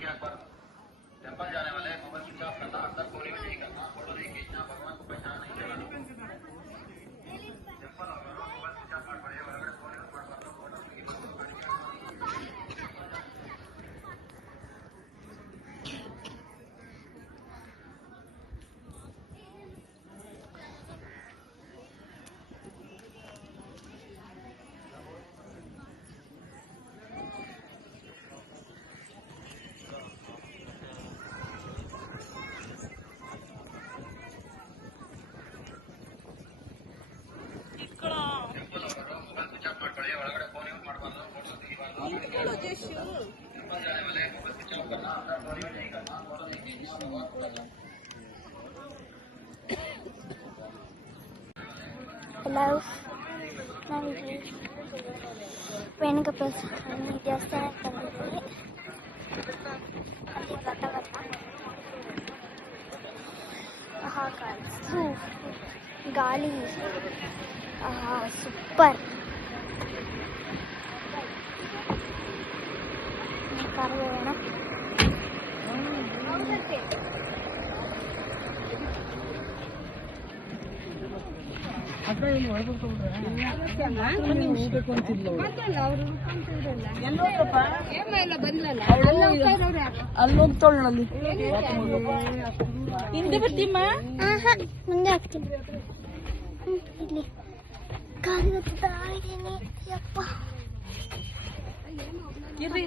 Temple जाने वाले mobile switch off करना, अंदर कोई भी नहीं करना, फोटो नहीं खींचना, भगवान को पहचान नहीं करना। टेंपल होगा मोबाइल स्विच ऑफ ಮಾಡಿ ಹೊರಗಡೆ ಫೋನ್ ಯೂಸ್ ಮಾಡಬಾರ್ದು, ಫೋಟೋ Hello, ನಾವಿಲ್ಲಿ ವೇಣುಗೋಪಾಲ ಸ್ವಾಮಿ ದೇವಸ್ಥಾನಕ್ಕೆ ಬಂದಿದ್ದೀವಿ. ಅಲ್ಲಿ ಗಾಳಿ ಸೂಪರ್. ಕಾರಣ ಅಲ್ಲಿ ಹೋಗ್ತಾಳಲ್ಲಿ ಹಿಂದೆ ಬರ್ತೀಮ್ಮ. ಮುಂದೆ ಆಗ್ತೀನಿ. ಇಲ್ಲಿ ಗಾಡಿ ಹತ್ತಾ ಇದ್ದೀನಿ. ಯಪ್ಪ ಇರ್ರಿ